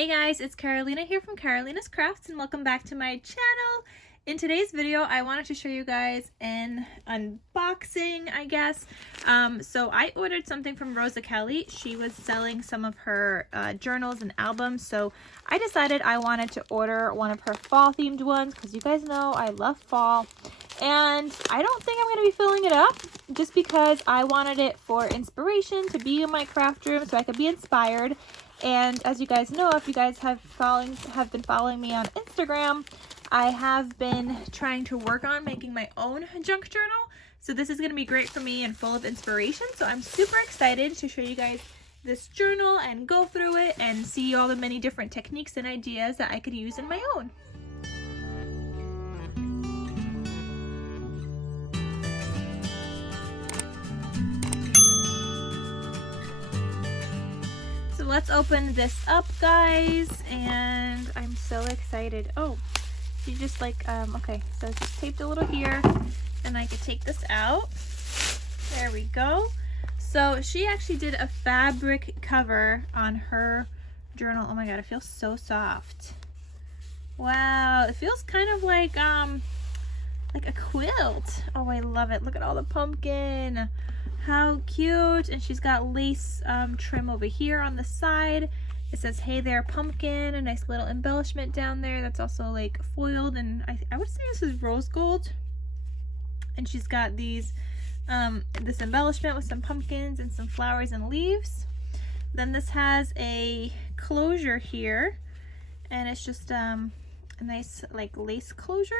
Hey guys, it's Carolina here from KarolinasKrafts and welcome back to my channel. In today's video, I wanted to show you guys an unboxing, I guess. So I ordered something from Rosa Kelly. She was selling some of her journals and albums, so I decided I wanted to order one of her fall themed ones because you guys know I love fall. And I don't think I'm going to be filling it up just because I wanted it for inspiration to be in my craft room so I could be inspired. And as you guys know, if you guys have been following me on Instagram, I have been trying to work on making my own junk journal. So this is going to be great for me and full of inspiration. So I'm super excited to show you guys this journal and go through it and see all the many different techniques and ideas that I could use in my own. So let's open this up, guys, and I'm so excited. Oh, she just like, okay, so it's just taped a little here, and I could take this out. There we go. So she actually did a fabric cover on her journal. Oh my god, it feels so soft. Wow, it feels kind of like a quilt. Oh, I love it. Look at all the pumpkin. How cute. And she's got lace trim over here on the side. It says, "Hey there, pumpkin." A nice little embellishment down there that's also like foiled, and I would say this is rose gold. And she's got these this embellishment with some pumpkins and some flowers and leaves. Then this has a closure here, and it's just a nice like lace closure.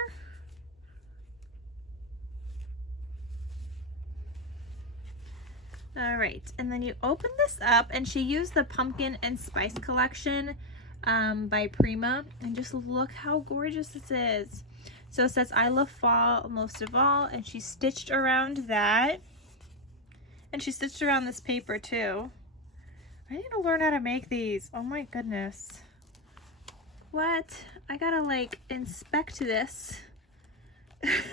All right, and then you open this up, and she used the Pumpkin and Spice collection by Prima, and just look how gorgeous this is. So it says, "I love fall most of all," and she stitched around that, and she stitched around this paper too. I need to learn how to make these. Oh my goodness. What? I gotta like inspect this.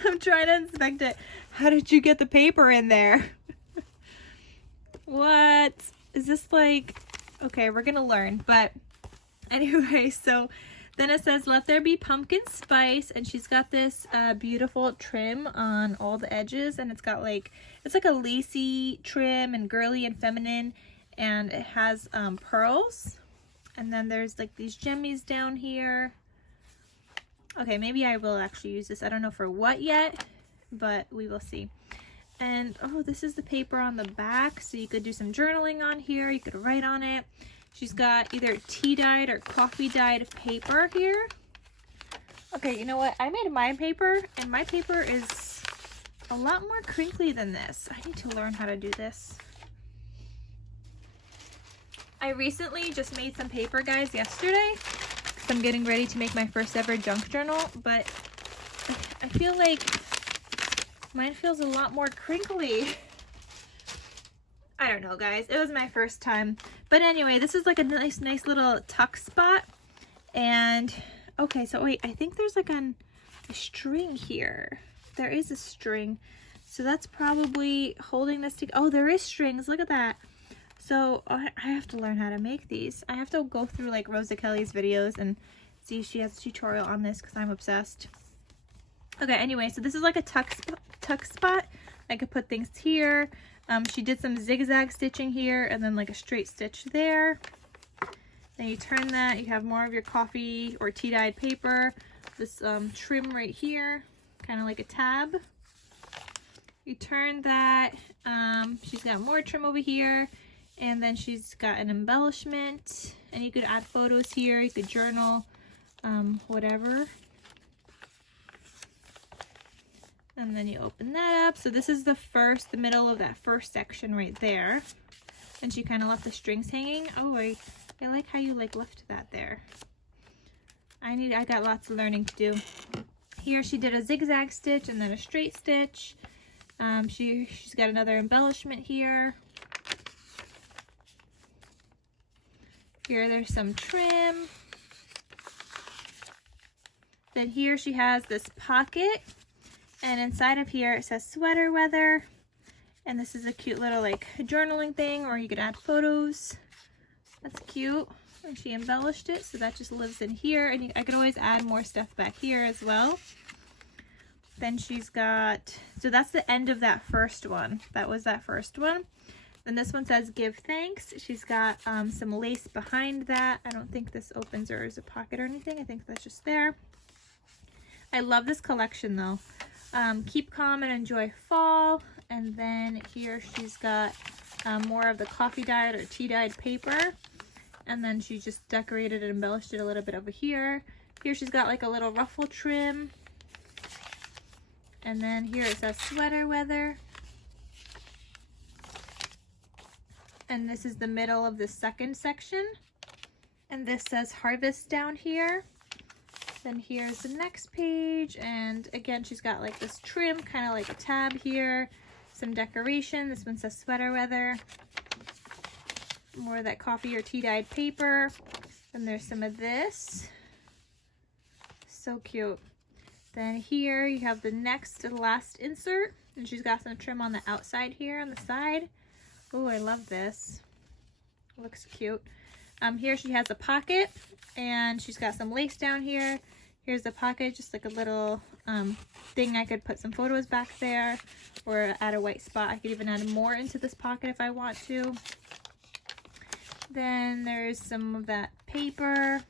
I'm trying to inspect it. How did you get the paper in there? What is this like? Okay, we're gonna learn, but anyway, so then it says, "Let there be pumpkin spice," and she's got this beautiful trim on all the edges, and it's got like, it's like a lacy trim and girly and feminine, and it has pearls, and then there's like these jemmies down here. Okay, maybe I will actually use this. I don't know for what yet, but we will see. And oh, this is the paper on the back, so you could do some journaling on here. You could write on it. She's got either tea dyed or coffee dyed paper here. Okay, you know what? I made my paper, and my paper is a lot more crinkly than this. I need to learn how to do this. I recently just made some paper, guys, yesterday, because I'm getting ready to make my first ever junk journal, but I feel like mine feels a lot more crinkly. I don't know, guys. It was my first time. But anyway, this is like a nice little tuck spot. And, okay, so wait, I think there's like a string here. There is a string. So that's probably holding this together. Oh, there is strings. Look at that. So I have to learn how to make these. I have to go through like Rosa Kelly's videos and see if she has a tutorial on this because I'm obsessed. Okay, anyway, so this is like a tuck spot. I could put things here. She did some zigzag stitching here and then like a straight stitch there. Then you turn that, you have more of your coffee or tea dyed paper. This trim right here, kind of like a tab. You turn that, she's got more trim over here, and then she's got an embellishment, and you could add photos here, you could journal, whatever. And then you open that up. So this is the middle of that first section right there. And she kind of left the strings hanging. Oh, I like how you like left that there. I got lots of learning to do. Here she did a zigzag stitch and then a straight stitch. She's got another embellishment here. Here there's some trim. Then here she has this pocket. And inside of here it says sweater weather, and this is a cute little like journaling thing, or you could add photos. That's cute. and she embellished it, so that just lives in here, and I could always add more stuff back here as well. Then she's got, so that's the end of that first one. That was that first one. Then this one says give thanks. She's got some lace behind that. I don't think this opens or is a pocket or anything. I think that's just there. I love this collection though. Keep calm and enjoy fall. And then here she's got more of the coffee dyed or tea dyed paper. And then she just decorated and embellished it a little bit over here. Here she's got like a little ruffle trim. And then here it says sweater weather. And this is the middle of the second section. And this says harvest down here. Then here's the next page. And again, she's got like this trim, kind of like a tab here. Some decoration. This one says sweater weather. More of that coffee or tea dyed paper. Then there's some of this. So cute. Then here you have the next to the last insert, and she's got some trim on the outside here on the side. Oh, I love this. Looks cute. Here she has a pocket, and she's got some lace down here. Here's the pocket, just like a little thing I could put some photos back there, or add a white spot. I could even add more into this pocket if I want to. Then there's some of that paper.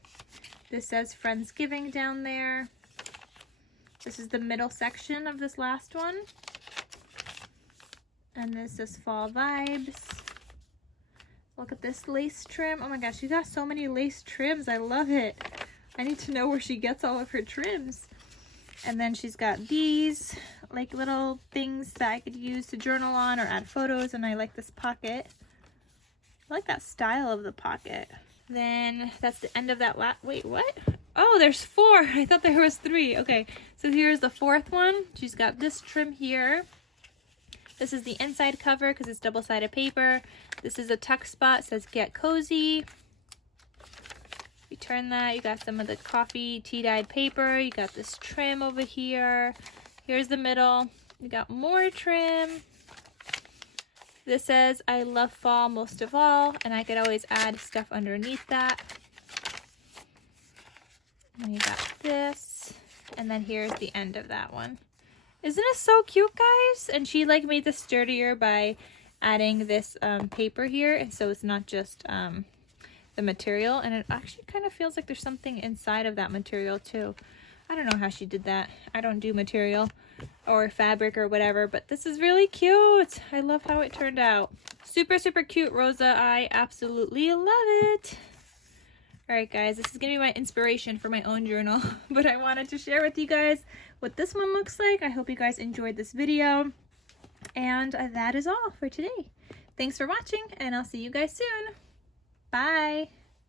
This says Friendsgiving down there. This is the middle section of this last one. And this is fall vibes. Look at this lace trim. Oh my gosh, she got so many lace trims. I love it. I need to know where she gets all of her trims. And then she's got these like little things that I could use to journal on or add photos. And I like this pocket. I like that style of the pocket. Then that's the end of that wait, what? Oh, there's 4. I thought there was 3. Okay, so here's the 4th one. She's got this trim here. This is the inside cover because it's double-sided paper. This is a tuck spot. It says get cozy. You turn that, you got some of the coffee tea-dyed paper. You got this trim over here. Here's the middle. You got more trim. This says I love fall most of all, and I could always add stuff underneath that. And you got this, and then here's the end of that one. Isn't it so cute, guys? And she like made this sturdier by adding this paper here, and so it's not just the material, and it actually kind of feels like there's something inside of that material too. I don't know how she did that. I don't do material or fabric or whatever, but this is really cute. I love how it turned out. Super, super cute, Rosa. I absolutely love it. All right, guys, this is gonna be my inspiration for my own journal, but I wanted to share with you guys what this one looks like. I hope you guys enjoyed this video, and that is all for today. Thanks for watching, and I'll see you guys soon. Bye.